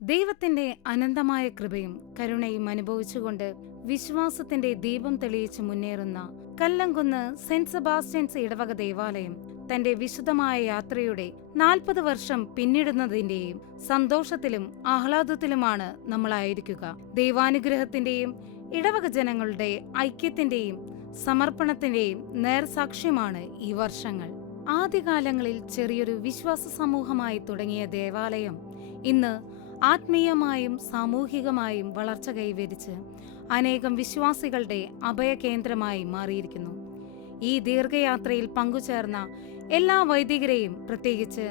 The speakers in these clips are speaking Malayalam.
ദൈവത്തിന്റെ അനന്തമായ കൃപയും കരുണയും അനുഭവിച്ചുകൊണ്ട് വിശ്വാസത്തിന്റെ ദീപം തെളിയിച്ച് മുന്നേറുന്ന കല്ലംകുന്ന് സെന്റ് സെബാസ്റ്റ്യൻസ് ഇടവക ദേവാലയം തന്റെ വിശുദ്ധമായ യാത്രയുടെ 40 വർഷം പിന്നിടുന്നതിന്റെയും സന്തോഷത്തിലും ആഹ്ലാദത്തിലുമാണ് നമ്മളായിരിക്കുക. ദൈവാനുഗ്രഹത്തിന്റെയും ഇടവക ജനങ്ങളുടെ ഐക്യത്തിന്റെയും സമർപ്പണത്തിന്റെയും നേർസാക്ഷ്യമാണ് ഈ വർഷങ്ങൾ. ആദ്യകാലങ്ങളിൽ ചെറിയൊരു വിശ്വാസ സമൂഹമായി തുടങ്ങിയ ദേവാലയം ഇന്ന് ആത്മീയമായും സാമൂഹികമായും വളർച്ച കൈവരിച്ച് അനേകം വിശ്വാസികളുടെ അഭയകേന്ദ്രമായി മാറിയിരിക്കുന്നു. ഈ ദീർഘയാത്രയിൽ പങ്കുചേർന്ന എല്ലാ വൈദികരെയും, പ്രത്യേകിച്ച്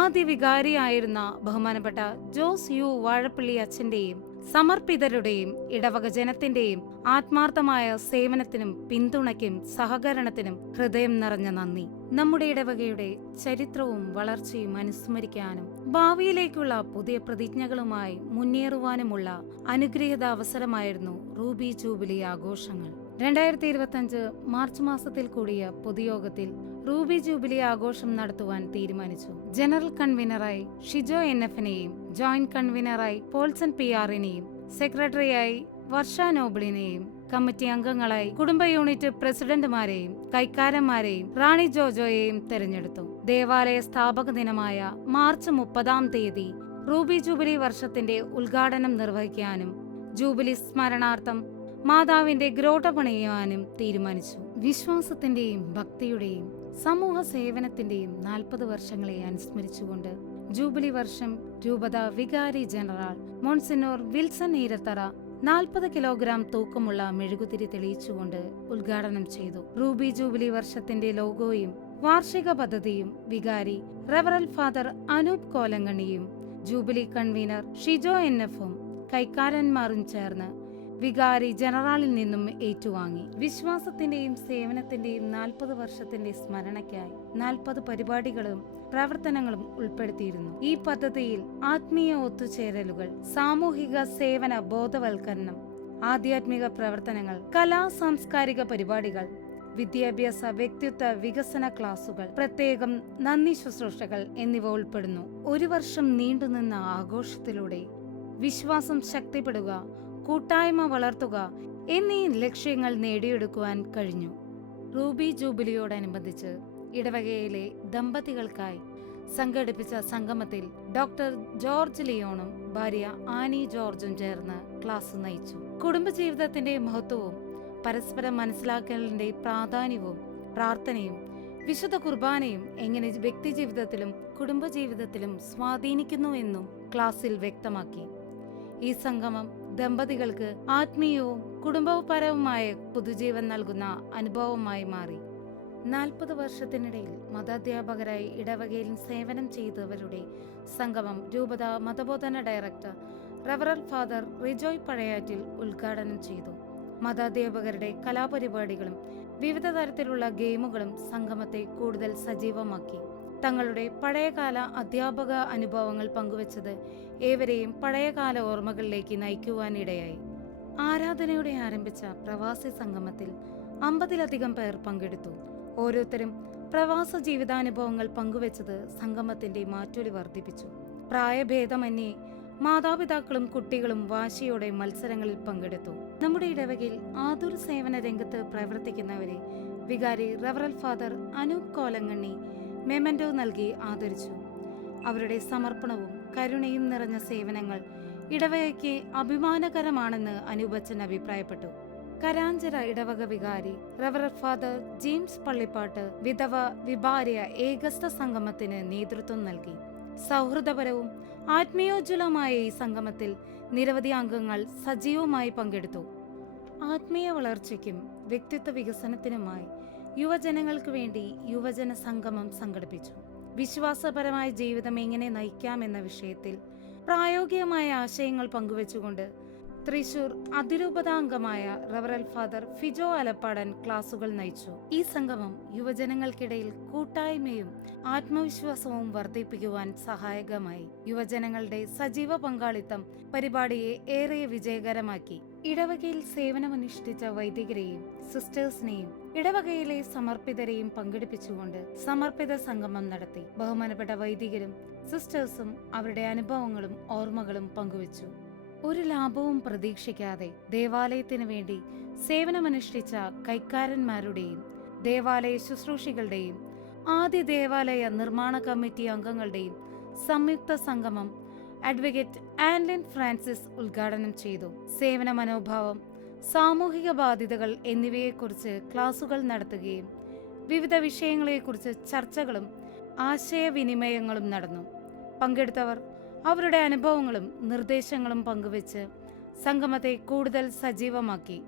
ആദ്യ വികാരിയായിരുന്ന ബഹുമാനപ്പെട്ട ജോസ് യു വാഴപ്പള്ളി അച്ഛന്റെയും സമർപ്പിതരുടെയും ഇടവക ജനത്തിന്റെയും ആത്മാർത്ഥമായ സേവനത്തിനും പിന്തുണയ്ക്കും സഹകരണത്തിനും ഹൃദയം നിറഞ്ഞ നന്ദി. നമ്മുടെ ഇടവകയുടെ ചരിത്രവും വളർച്ചയും അനുസ്മരിക്കാനും ഭാവിയിലേക്കുള്ള പുതിയ പ്രതിജ്ഞകളുമായി മുന്നേറുവാനുമുള്ള അനുഗ്രഹീത അവസരമായിരുന്നു റൂബി ജൂബിലി ആഘോഷങ്ങൾ. 2025 മാർച്ച് മാസത്തിൽ കൂടിയ പൊതുയോഗത്തിൽ റൂബി ജൂബിലി ആഘോഷം നടത്തുവാൻ തീരുമാനിച്ചു. ജനറൽ കൺവീനറായി ഷിജോ NF-നെയും ജോയിന്റ് കൺവീനറായി പോൾസൺ PR-നെയും സെക്രട്ടറിയായി വർഷ നോബിളിനെയും കമ്മിറ്റി അംഗങ്ങളായി കുടുംബ യൂണിറ്റ് പ്രസിഡന്റുമാരെയും കൈക്കാരന്മാരെയും റാണി ജോജോയെയും തെരഞ്ഞെടുത്തു. ദേവാലയ സ്ഥാപക ദിനമായ മാർച്ച് 30 റൂബി ജൂബിലി വർഷത്തിന്റെ ഉദ്ഘാടനം നിർവഹിക്കാനും ജൂബിലി സ്മരണാർത്ഥം മാതാവിന്റെ ഗ്രോട്ട പണിയുവാനും തീരുമാനിച്ചു. വിശ്വാസത്തിന്റെയും ഭക്തിയുടെയും സമൂഹ സേവനത്തിന്റെയും 40 വർഷങ്ങളെ അനുസ്മരിച്ചുകൊണ്ട് ജൂബിലി വർഷം രൂപത വികാരി general monsignor Wilson Eerathara 40 kilogram തൂക്കമുള്ള മെഴുകുതിരി തെളിയിച്ചുകൊണ്ട് ഉദ്ഘാടനം ചെയ്തു. റൂബി ജൂബിലി വർഷത്തിന്റെ ലോഗോയും വാർഷിക പദ്ധതിയും വികാരി റെവറൽ ഫാദർ അനൂപ് കോലങ്കണിയും ജൂബിലി കൺവീനർ ഷിജോ NF-ഉം കൈക്കാരന്മാരും ചേർന്ന് വികാരി ജനറാളിൽ നിന്നും ഏറ്റുവാങ്ങി. വിശ്വാസത്തിന്റെയും സേവനത്തിന്റെയും 40 വർഷത്തിന്റെ സ്മരണയ്ക്കായി 40 പരിപാടികളും പ്രവർത്തനങ്ങളും ഉൾപ്പെടുത്തിയിരുന്നു. ഈ പദ്ധതിയിൽ ആത്മീയ ഒത്തുചേരലുകൾ, സാമൂഹിക സേവന ബോധവൽക്കരണം, ആധ്യാത്മിക പ്രവർത്തനങ്ങൾ, കലാ സാംസ്കാരിക പരിപാടികൾ, വിദ്യാഭ്യാസ വ്യക്തിത്വ വികസന ക്ലാസുകൾ, പ്രത്യേകം നന്ദി ശുശ്രൂഷകൾ എന്നിവ ഉൾപ്പെടുന്നു. 1 വർഷം നീണ്ടുനിന്ന ആഘോഷത്തിലൂടെ വിശ്വാസം ശക്തിപ്പെടുക, കൂട്ടായ്മ വളർത്തുക എന്നീ ലക്ഷ്യങ്ങൾ നേടിയെടുക്കുവാൻ കഴിഞ്ഞു. റൂബി ജൂബിലിയോടനുബന്ധിച്ച് ഇടവകയിലെ ദമ്പതികൾക്കായി സംഘടിപ്പിച്ച സംഗമത്തിൽ ഡോക്ടർ ജോർജ് ലിയോണും ഭാര്യ ആനി ജോർജും ചേർന്ന് ക്ലാസ് നയിച്ചു. കുടുംബജീവിതത്തിന്റെ മഹത്വവും പരസ്പരം മനസ്സിലാക്കലിന്റെ പ്രാധാന്യവും പ്രാർത്ഥനയും വിശുദ്ധ കുർബാനയും എങ്ങനെ വ്യക്തിജീവിതത്തിലും കുടുംബജീവിതത്തിലും സ്വാധീനിക്കുന്നുവെന്നും ക്ലാസ്സിൽ വ്യക്തമാക്കി. ഈ സംഗമം ദമ്പതികൾക്ക് ആത്മീയവും കുടുംബപരവുമായ പുതുജീവൻ നൽകുന്ന അനുഭവമായി മാറി. 40 വർഷത്തിനിടയിൽ മതാധ്യാപകരായി ഇടവകയിൽ സേവനം ചെയ്തവരുടെ സംഗമം രൂപത മതബോധന ഡയറക്ടർ റെവറൽ ഫാദർ റിജോയ് പഴയാറ്റിൽ ഉദ്ഘാടനം ചെയ്തു. മതാധ്യാപകരുടെ കലാപരിപാടികളും വിവിധ തരത്തിലുള്ള ഗെയിമുകളും സംഗമത്തെ കൂടുതൽ സജീവമാക്കി. തങ്ങളുടെ പഴയകാല അധ്യാപക അനുഭവങ്ങൾ പങ്കുവച്ചത് ഏവരെയും പഴയകാല ഓർമ്മകളിലേക്ക് നയിക്കുവാനിടയായി. ആരാധനയോടെ ആരംഭിച്ച പ്രവാസി സംഗമത്തിൽ 50-ലധികം പേർ പങ്കെടുത്തു. ഓരോരുത്തരും പ്രവാസ ജീവിതാനുഭവങ്ങൾ പങ്കുവച്ചത് സംഗമത്തിന്റെ മാറ്റൊലി വർദ്ധിപ്പിച്ചു. പ്രായഭേദമന്യേ മാതാപിതാക്കളും കുട്ടികളും വാശിയോടെ മത്സരങ്ങളിൽ പങ്കെടുത്തു. നമ്മുടെ ഇടവകയിൽ ആതുര സേവന രംഗത്ത് പ്രവർത്തിക്കുന്നവരെ വികാരി റെവറൽ ഫാദർ അനൂപ് കോലങ്കണ്ണി മെമന്റോ നൽകി ആദരിച്ചു. അവരുടെ സമർപ്പണവും കരുണയും നിറഞ്ഞ സേവനങ്ങൾ ഇടവകയ്ക്ക് അഭിമാനകരമാണെന്ന് അനൂപച്ചൻ അഭിപ്രായപ്പെട്ടു. കരാഞ്ചിറ ഇടവക വികാരി റെവറൽ ഫാദർ ജെയിംസ് പള്ളിപ്പാട്ട് വിധവ വിഭാര്യ ഏകസ്ഥ സംഗമത്തിന് നേതൃത്വം നൽകി. സൗഹൃദപരവും ആത്മീയോജ്വലമായ ഈ സംഗമത്തിൽ നിരവധി അംഗങ്ങൾ സജീവമായി പങ്കെടുത്തു. ആത്മീയ വളർച്ചയ്ക്കും വ്യക്തിത്വ വികസനത്തിനുമായി യുവജനങ്ങൾക്ക് വേണ്ടി യുവജന സംഗമം സംഘടിപ്പിച്ചു. വിശ്വാസപരമായ ജീവിതം എങ്ങനെ നയിക്കാമെന്ന വിഷയത്തിൽ പ്രായോഗികമായ ആശയങ്ങൾ പങ്കുവച്ചുകൊണ്ട് തൃശൂർ അതിരൂപതാംഗമായ റവറൽ ഫാദർ ഫിജോ അലപ്പാടൻ ക്ലാസുകൾ നയിച്ചു. ഈ സംഗമം യുവജനങ്ങൾക്കിടയിൽ കൂട്ടായ്മയും ആത്മവിശ്വാസവും വർദ്ധിപ്പിക്കുവാൻ സഹായകമായി. യുവജനങ്ങളുടെ സജീവ പങ്കാളിത്തം പരിപാടിയെ ഏറെ വിജയകരമാക്കി. ഇടവകയിൽ സേവനമനുഷ്ഠിച്ച വൈദികരെയും സിസ്റ്റേഴ്സിനെയും ഇടവകയിലെ സമർപ്പിതരെയും പങ്കെടുപ്പിച്ചുകൊണ്ട് സമർപ്പിത സംഗമം നടത്തി. ബഹുമാനപ്പെട്ട വൈദികരും സിസ്റ്റേഴ്സും അവരുടെ അനുഭവങ്ങളും ഓർമ്മകളും പങ്കുവച്ചു. ഒരു ലാഭവും പ്രതീക്ഷിക്കാതെ ദേവാലയത്തിനു വേണ്ടി സേവനമനുഷ്ഠിച്ച കൈക്കാരന്മാരുടെയും ദേവാലയ ശുശ്രൂഷികളുടെയും ആദ്യ ദേവാലയ നിർമ്മാണ കമ്മിറ്റി അംഗങ്ങളുടെയും സംയുക്ത സംഗമം അഡ്വക്കേറ്റ് ആൻലിൻ ഫ്രാൻസിസ് ഉദ്ഘാടനം ചെയ്തു. സേവന മനോഭാവം, സാമൂഹിക ബാധ്യതകൾ എന്നിവയെക്കുറിച്ച് ക്ലാസുകൾ നടത്തുകയും വിവിധ വിഷയങ്ങളെക്കുറിച്ച് ചർച്ചകളും ആശയവിനിമയങ്ങളും നടന്നു. പങ്കെടുത്തവർ അവരുടെ അനുഭവങ്ങളും നിർദ്ദേശങ്ങളും പങ്കുവച്ച് സംഗമത്തെ കൂടുതൽ സജീവമാക്കി.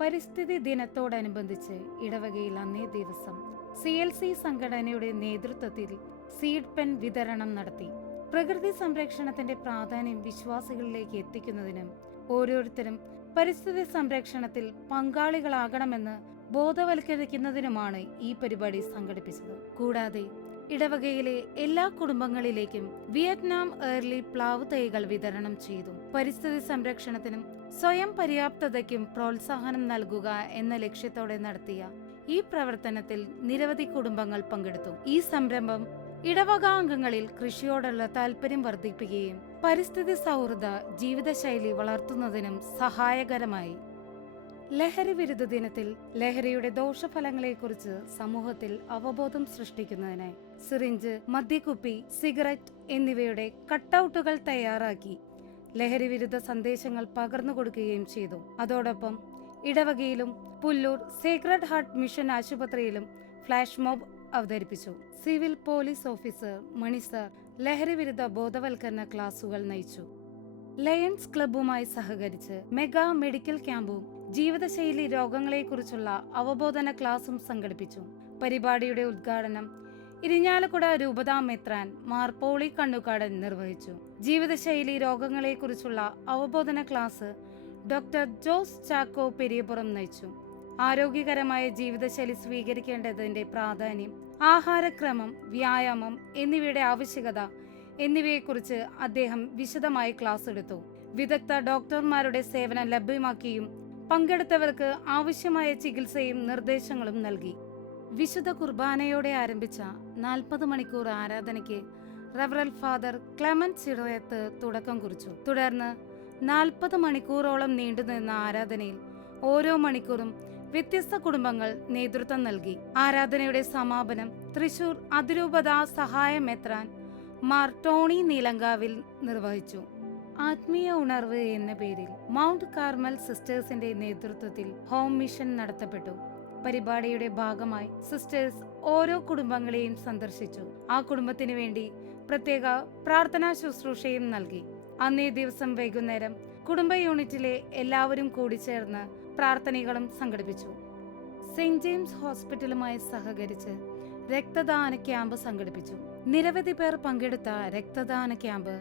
പരിസ്ഥിതി ദിനത്തോടനുബന്ധിച്ച് ഇടവകയിൽ അന്നേ ദിവസം CLC സംഘടനയുടെ നേതൃത്വത്തിൽ സീഡ് പെൻ വിതരണം നടത്തി. പ്രകൃതി സംരക്ഷണത്തിന്റെ പ്രാധാന്യം വിശ്വാസികളിലേക്ക് എത്തിക്കുന്നതിനും ഓരോരുത്തരും പരിസ്ഥിതി സംരക്ഷണത്തിൽ പങ്കാളികളാകണമെന്ന് ബോധവൽക്കരിക്കുന്നതിനുമാണ് ഈ പരിപാടി സംഘടിപ്പിച്ചത്. കൂടാതെ ഇടവകയിലെ എല്ലാ കുടുംബങ്ങളിലേക്കും വിയറ്റ്നാം ഏർലി പ്ലാവ് തൈകൾ വിതരണം ചെയ്തു. പരിസ്ഥിതി സംരക്ഷണത്തിനും സ്വയം പര്യാപ്തതയ്ക്കും പ്രോത്സാഹനം നൽകുക എന്ന ലക്ഷ്യത്തോടെ നടത്തിയ ഈ പ്രവർത്തനത്തിൽ നിരവധി കുടുംബങ്ങൾ പങ്കെടുത്തു. ഈ സംരംഭം ഇടവകാംഗങ്ങളിൽ കൃഷിയോടുള്ള താല്പര്യം വർദ്ധിപ്പിക്കുകയും പരിസ്ഥിതി സൗഹൃദ ജീവിതശൈലി വളർത്തുന്നതിനും സഹായകരമായി. ലഹരി വിരുദ്ധ ദിനത്തിൽ ലഹരിയുടെ ദോഷഫലങ്ങളെക്കുറിച്ച് സമൂഹത്തിൽ അവബോധം സൃഷ്ടിക്കുന്നതിനായി സിറിഞ്ച്, മദ്യക്കുപ്പി, സിഗരറ്റ് എന്നിവയുടെ കട്ടൌട്ടുകൾ തയ്യാറാക്കി ലഹരി വിരുദ്ധ സന്ദേശങ്ങൾ പകർന്നു കൊടുക്കുകയും ചെയ്തു. അതോടൊപ്പം ഇടവകയിലും പുല്ലൂർ സേക്രഡ് ഹാർട്ട് മിഷൻ ആശുപത്രിയിലും ഫ്ലാഷ് മോബ് അവതരിപ്പിച്ചു. സിവിൽ പോലീസ് ഓഫീസർ മണി സർ ലഹരി വിരുദ്ധ ബോധവൽക്കരണ ക്ലാസുകൾ നയിച്ചു. ലയൺസ് ക്ലബ്ബുമായി സഹകരിച്ച് മെഗാ മെഡിക്കൽ ക്യാമ്പും ജീവിതശൈലി രോഗങ്ങളെക്കുറിച്ചുള്ള അവബോധന ക്ലാസും സംഘടിപ്പിച്ചു. പരിപാടിയുടെ ഉദ്ഘാടനം ഇരിഞ്ഞാലക്കുട രൂപതാ മെത്രാൻ മാർ പോളി കണ്ണുകാടൻ നിർവഹിച്ചു. ജീവിതശൈലി രോഗങ്ങളെക്കുറിച്ചുള്ള അവബോധന ക്ലാസ് ഡോക്ടർ ജോസ് ചാക്കോ പെരിയപുറം നയിച്ചു. ആരോഗ്യകരമായ ജീവിതശൈലി സ്വീകരിക്കേണ്ടതിന്റെ പ്രാധാന്യം, ആഹാരക്രമം, വ്യായാമം എന്നിവയുടെ ആവശ്യകത എന്നിവയെക്കുറിച്ച് അദ്ദേഹം വിശദമായി ക്ലാസ് എടുത്തു. വിദഗ്ധ ഡോക്ടർമാരുടെ സേവനം ലഭ്യമാക്കിയും പങ്കെടുത്തവർക്ക് ആവശ്യമായ ചികിത്സയും നിർദ്ദേശങ്ങളും നൽകി. വിശുദ്ധ കുർബാനയോടെ ആരംഭിച്ച 40 മണിക്കൂർ ആരാധനയ്ക്ക് റവറൽ ഫാദർ ക്ലെമന്റ് ചിറയത്ത് തുടക്കം കുറിച്ചു. തുടർന്ന് 40 മണിക്കൂറോളം നീണ്ടുനിന്ന ആരാധനയിൽ ഓരോ മണിക്കൂറും വ്യത്യസ്ത കുടുംബങ്ങൾ നേതൃത്വം നൽകി. ആരാധനയുടെ സമാപനം തൃശൂർ അതിരൂപതാ സഹായ മെത്രാൻ മാർ ടോണി നീലങ്കാവിൽ നിർവഹിച്ചു. ആത്മീയ ഉണർവ് എന്ന പേരിൽ മൗണ്ട് കാർമൽ സിസ്റ്റേഴ്സിന്റെ നേതൃത്വത്തിൽ ഹോം മിഷൻ നടത്തപ്പെട്ടു. പരിപാടിയുടെ ഭാഗമായി സിസ്റ്റേഴ്സ് ഓരോ കുടുംബങ്ങളെയും സന്ദർശിച്ചു. ആ കുടുംബത്തിന് വേണ്ടി പ്രത്യേക പ്രാർത്ഥനാ ശുശ്രൂഷയും നൽകി. അന്നേ ദിവസം വൈകുന്നേരം കുടുംബ യൂണിറ്റിലെ എല്ലാവരും കൂടിച്ചേർന്ന് പ്രാർത്ഥനകളും സംഘടിപ്പിച്ചു. സെന്റ് ജെയിംസ് ഹോസ്പിറ്റലുമായി സഹകരിച്ച് രക്തദാന ക്യാമ്പ് സംഘടിപ്പിച്ചു. നിരവധി പേർ പങ്കെടുത്ത രക്തദാന camp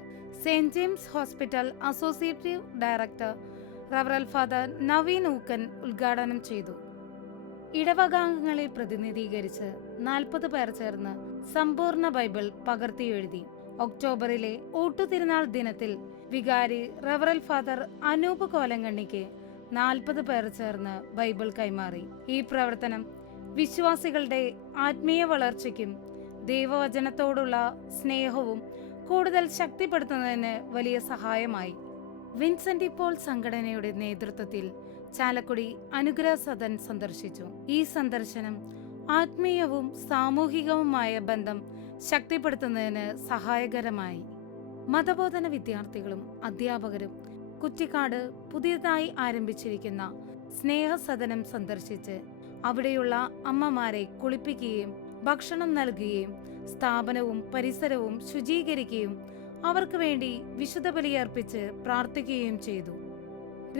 saint James hospital associative director റവറൽ ഫാദർ നവീൻ ഊക്കൻ ഉദ്ഘാടനം ചെയ്തു. ഇടവകാംഗങ്ങളെ പ്രതിനിധീകരിച്ച് 40 പേർ ചേർന്ന് സമ്പൂർണ്ണ ബൈബിൾ പകർത്തിയെഴുതി. ഒക്ടോബറിലെ ഊട്ടുതിരുനാൾ ദിനത്തിൽ വികാരി റവറൽ ഫാദർ അനൂപ് കോലങ്കണ്ണിക്ക് 40 പേർ ചേർന്ന് ബൈബിൾ കൈമാറി. ഈ പ്രവർത്തനം വിശ്വാസികളുടെ ആത്മീയ വളർച്ചയ്ക്കും ദൈവവചനത്തോടുള്ള സ്നേഹവും കൂടുതൽ ശക്തിപ്പെടുത്തുന്നതിന് വലിയ സഹായമായി. വിൻസെന്റ് പോൾ സംഘടനയുടെ നേതൃത്വത്തിൽ ചാലക്കുടി അനുഗ്രഹ സദൻ സന്ദർശിച്ചു. ഈ സന്ദർശനം ആത്മീയവും സാമൂഹികവുമായ ബന്ധം ശക്തിപ്പെടുത്തുന്നതിന് സഹായകരമായി. മതബോധന വിദ്യാർത്ഥികളും അധ്യാപകരും കുറ്റിക്കാട് പുതിയതായി ആരംഭിച്ചിരിക്കുന്ന സ്നേഹസദനം സന്ദർശിച്ച് അവിടെയുള്ള അമ്മമാരെ കുളിപ്പിക്കുകയും ഭക്ഷണം നൽകുകയും സ്ഥാപനവും പരിസരവും ശുചീകരിക്കുകയും അവർക്ക് വേണ്ടി വിശുദ്ധ ബലിയർപ്പിച്ച് പ്രാർത്ഥിക്കുകയും ചെയ്തു.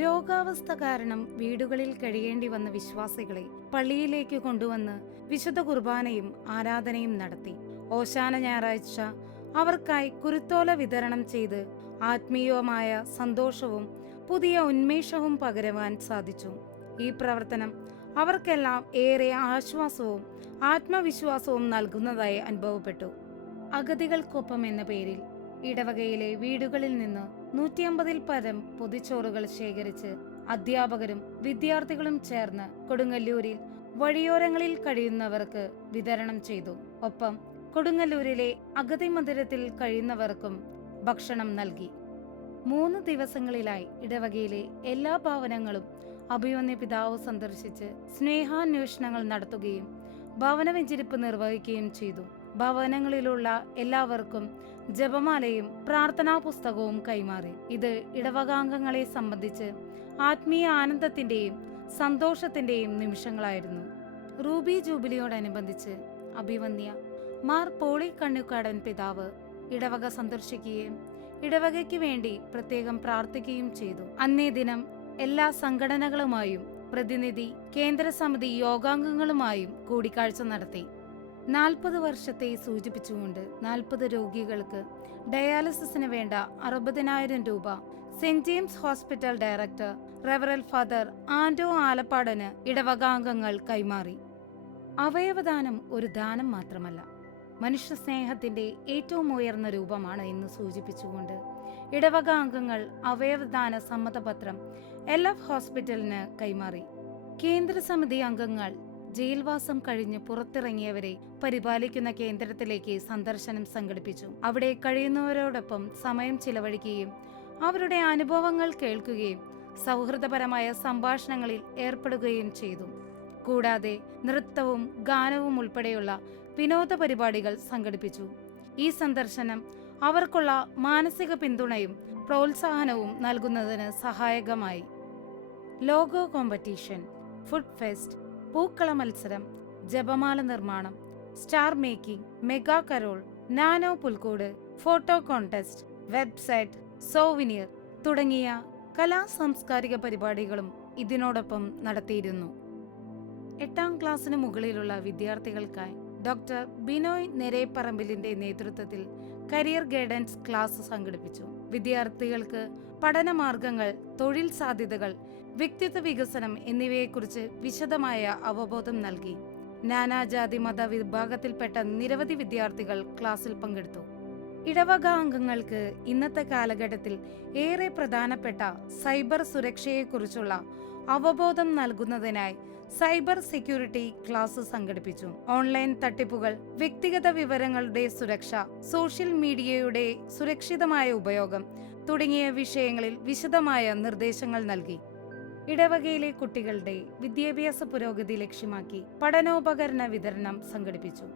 രോഗാവസ്ഥ കാരണം വീടുകളിൽ കഴിയേണ്ടി വന്ന വിശ്വാസികളെ പള്ളിയിലേക്ക് കൊണ്ടുവന്ന് വിശുദ്ധ കുർബാനയും ആരാധനയും നടത്തി. ഓശാന ഞായറാഴ്ച അവർക്കായി കുരുത്തോല വിതരണം ചെയ്ത് ആത്മീയമായ സന്തോഷവും പുതിയ ഉന്മേഷവും പകരുവാൻ സാധിച്ചു. ഈ പ്രവർത്തനം അവർക്കെല്ലാം ഏറെ ആശ്വാസവും ആത്മവിശ്വാസവും നൽകുന്നതായി അനുഭവപ്പെട്ടു. അഗതികൾക്കൊപ്പം എന്ന പേരിൽ ഇടവകയിലെ വീടുകളിൽ നിന്ന് 150-ൽ പരം പൊതിച്ചോറുകൾ ശേഖരിച്ച് അധ്യാപകരും വിദ്യാർത്ഥികളും ചേർന്ന് കൊടുങ്ങല്ലൂരിൽ വഴിയോരങ്ങളിൽ കഴിയുന്നവർക്ക് വിതരണം ചെയ്തു. ഒപ്പം കൊടുങ്ങല്ലൂരിലെ അഗതി മന്ദിരത്തിൽ കഴിയുന്നവർക്കും ഭക്ഷണം നൽകി. 3 ദിവസങ്ങളിലായി ഇടവകയിലെ എല്ലാ ഭവനങ്ങളും അഭിമന്യ പിതാവ് സന്ദർശിച്ച് സ്നേഹാന്വേഷണങ്ങൾ നടത്തുകയും ഭവന വെഞ്ചരിപ്പ് നിർവഹിക്കുകയും ചെയ്തു. ഭവനങ്ങളിലുള്ള എല്ലാവർക്കും ജപമാലയും പ്രാർത്ഥനാ പുസ്തകവും കൈമാറി. ഇത് ഇടവകാംഗങ്ങളെ സംബന്ധിച്ച് ആത്മീയ ആനന്ദത്തിന്റെയും സന്തോഷത്തിന്റെയും നിമിഷങ്ങളായിരുന്നു. റൂബി ജൂബിലിയോടനുബന്ധിച്ച് അഭിവന്യ മാർ പോളി കണ്ണുക്കാടൻ പിതാവ് ഇടവക സന്ദർശിക്കുകയും ഇടവകയ്ക്ക് വേണ്ടി പ്രത്യേകം പ്രാർത്ഥിക്കുകയും ചെയ്തു. അന്നേ ദിനം എല്ലാ സംഘടനകളുമായും പ്രതിനിധി കേന്ദ്ര സമിതി യോഗാംഗങ്ങളുമായും കൂടിക്കാഴ്ച നടത്തി. 40 വർഷത്തെ സൂചിപ്പിച്ചുകൊണ്ട് 40 രോഗികൾക്ക് ഡയാലിസിസിന് വേണ്ട 60,000 രൂപ സെന്റ് ജെയിംസ് ഹോസ്പിറ്റൽ ഡയറക്ടർ റെവറൽ ഫാദർ ആൻഡോ ആലപ്പാടന് ഇടവകാംഗങ്ങൾ കൈമാറി. അവയവദാനം ഒരു ദാനം മാത്രമല്ല, മനുഷ്യ സ്നേഹത്തിന്റെ ഏറ്റവും ഉയർന്ന രൂപമാണ് എന്ന് സൂചിപ്പിച്ചുകൊണ്ട് ഇടവകാംഗങ്ങൾ അവയവദാന സമ്മതപത്രം LF ഹോസ്പിറ്റലിന് കൈമാറി. കേന്ദ്ര സമിതി അംഗങ്ങൾ ജയിൽവാസം കഴിഞ്ഞ് പുറത്തിറങ്ങിയവരെ പരിപാലിക്കുന്ന കേന്ദ്രത്തിലേക്ക് സന്ദർശനം സംഘടിപ്പിച്ചു. അവിടെ കഴിയുന്നവരോടൊപ്പം സമയം ചിലവഴിക്കുകയും അവരുടെ അനുഭവങ്ങൾ കേൾക്കുകയും സൗഹൃദപരമായ സംഭാഷണങ്ങളിൽ ഏർപ്പെടുകയും ചെയ്തു. കൂടാതെ നൃത്തവും ഗാനവും ഉൾപ്പെടെയുള്ള വിനോദ പരിപാടികൾ സംഘടിപ്പിച്ചു. ഈ സന്ദർശനം അവർക്കുള്ള മാനസിക പിന്തുണയും പ്രോത്സാഹനവും നൽകുന്നതിന് സഹായകമായി. ലോഗോ കോമ്പറ്റീഷൻ, ഫുഡ് ഫെസ്റ്റ്, പൂക്കള മത്സരം, ജപമാല നിർമ്മാണം, star making, mega carol, nano പുൽക്കൂട്, ഫോട്ടോ കോൺടെസ്റ്റ്, വെബ്സൈറ്റ്, സോവിനിയർ തുടങ്ങിയ കലാ സാംസ്കാരിക പരിപാടികളും ഇതിനോടൊപ്പം നടത്തിയിരുന്നു. 8ാം ക്ലാസ്സിന് മുകളിലുള്ള വിദ്യാർത്ഥികൾക്കായി ഡോക്ടർ ബിനോയ് നെരേപ്പറമ്പിലിന്റെ നേതൃത്വത്തിൽ കരിയർ ഗൈഡൻസ് ക്ലാസ് സംഘടിപ്പിച്ചു. വിദ്യാർത്ഥികൾക്ക് പഠനമാർഗങ്ങൾ, തൊഴിൽ സാധ്യതകൾ, വ്യക്തിത്വ വികസനം എന്നിവയെക്കുറിച്ച് വിശദമായ അവബോധം നൽകി. നാനാജാതി മത വിഭാഗത്തിൽപ്പെട്ട നിരവധി വിദ്യാർത്ഥികൾ ക്ലാസ്സിൽ പങ്കെടുത്തു. ഇടവക അംഗങ്ങൾക്ക് ഇന്നത്തെ കാലഘട്ടത്തിൽ ഏറെ പ്രധാനപ്പെട്ട സൈബർ സുരക്ഷയെക്കുറിച്ചുള്ള അവബോധം നൽകുന്നതിനായി സൈബർ സെക്യൂരിറ്റി ക്ലാസ് സംഘടിപ്പിച്ചു. ഓൺലൈൻ തട്ടിപ്പുകൾ, വ്യക്തിഗത വിവരങ്ങളുടെ സുരക്ഷ, സോഷ്യൽ മീഡിയയുടെ സുരക്ഷിതമായ ഉപയോഗം തുടങ്ങിയ വിഷയങ്ങളിൽ വിശദമായ നിർദ്ദേശങ്ങൾ നൽകി. ഇടവകയിലെ കുട്ടികളുടെ വിദ്യാഭ്യാസ പുരോഗതി ലക്ഷ്യമാക്കി പഠനോപകരണ വിതരണം സംഘടിപ്പിച്ചു.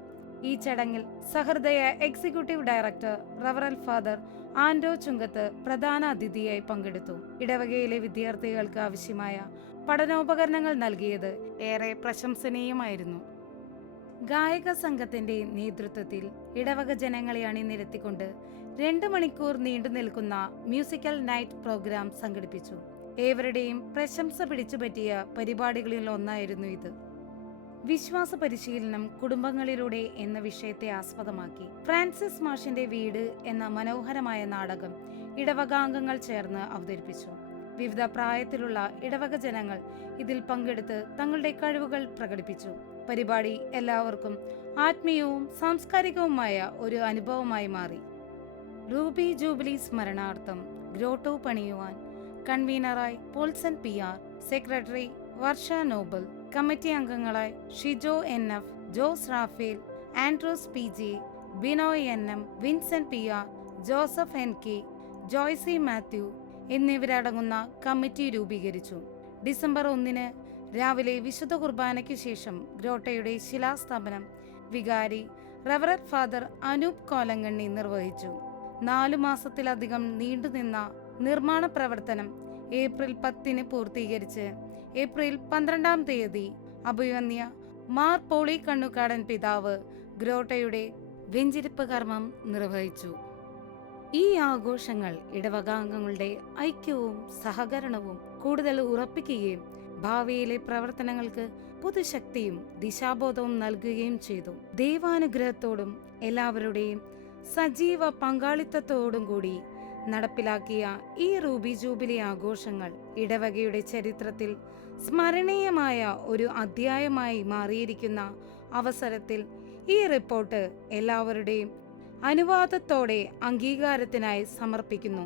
ഈ ചടങ്ങിൽ സഹൃദയ എക്സിക്യൂട്ടീവ് ഡയറക്ടർ റവറൽ ഫാദർ ആൻഡോ ചുങ്കത്ത് പ്രധാന അതിഥിയായി പങ്കെടുത്തു. ഇടവകയിലെ വിദ്യാർത്ഥികൾക്ക് ആവശ്യമായ പഠനോപകരണങ്ങൾ നൽകിയത് ഏറെ പ്രശംസനീയമായിരുന്നു. ഗായക സംഘത്തിന്റെ നേതൃത്വത്തിൽ ഇടവക ജനങ്ങളെ അണിനിരത്തിക്കൊണ്ട് 2 മണിക്കൂർ നീണ്ടു നിൽക്കുന്ന മ്യൂസിക്കൽ നൈറ്റ് പ്രോഗ്രാം സംഘടിപ്പിച്ചു. ഏവരുടെയും പ്രശംസ പിടിച്ചുപറ്റിയ പരിപാടികളിൽ ഒന്നായിരുന്നു ഇത്. വിശ്വാസ പരിശീലനം കുടുംബങ്ങളിലൂടെ എന്ന വിഷയത്തെ ആസ്പദമാക്കി ഫ്രാൻസിസ് മാഷിന്റെ വീട് എന്ന മനോഹരമായ നാടകം ഇടവകാംഗങ്ങൾ ചേർന്ന് അവതരിപ്പിച്ചു. വിവിധ പ്രായത്തിലുള്ള ഇടവക ജനങ്ങൾ ഇതിൽ പങ്കെടുത്ത് തങ്ങളുടെ കഴിവുകൾ പ്രകടിപ്പിച്ചു. പരിപാടി എല്ലാവർക്കും ആത്മീയവും സാംസ്കാരികവുമായ ഒരു അനുഭവമായി മാറി. റൂബി ജൂബിലി സ്മരണാർത്ഥം ഗ്രോട്ടോ പണിയുവാൻ കൺവീനറായി Paulson PR, secretary Varsha Noble, committee അംഗങ്ങളായി Shijo NF, Jose Raphael, Andros PJ, Binoy NM, Vincent PR, Joseph NK, Joicy Mathew എന്നിവരടങ്ങുന്ന കമ്മിറ്റി രൂപീകരിച്ചു. ഡിസംബർ 1 രാവിലെ വിശുദ്ധ കുർബാനയ്ക്ക് ശേഷം ഗ്രോട്ടയുടെ ശിലാസ്ഥാപനം വികാരി റവറൽ ഫാദർ അനൂപ് കോലങ്കണ്ണി നിർവഹിച്ചു. 4 മാസത്തിലധികം നീണ്ടുനിന്ന നിർമ്മാണ പ്രവർത്തനം ഏപ്രിൽ 10 പൂർത്തീകരിച്ച് ഏപ്രിൽ 12 അഭിവന്യ മാർ പോളി കണ്ണുക്കാടൻ പിതാവ് ഗ്രോട്ടയുടെ വെഞ്ചരിപ്പ് കർമ്മം നിർവഹിച്ചു. ഈ ആഘോഷങ്ങൾ ഇടവകാംഗങ്ങളുടെ ഐക്യവും സഹകരണവും കൂടുതൽ ഉറപ്പിക്കുകയും ഭാവിയിലെ പ്രവർത്തനങ്ങൾക്ക് പുതുശക്തിയും ദിശാബോധവും നൽകുകയും ചെയ്തു. ദൈവാനുഗ്രഹത്തോടും എല്ലാവരുടെയും സജീവ പങ്കാളിത്തത്തോടും കൂടി നടപ്പിലാക്കിയ ഈ റൂബി ജൂബിലി ആഘോഷങ്ങൾ ഇടവകയുടെ ചരിത്രത്തിൽ സ്മരണീയമായ ഒരു അധ്യായമായി മാറിയിരിക്കുന്ന അവസരത്തിൽ ഈ റിപ്പോർട്ട് എല്ലാവരുടെയും അനുവാദത്തോടെ അംഗീകാരത്തിനായി സമർപ്പിക്കുന്നു.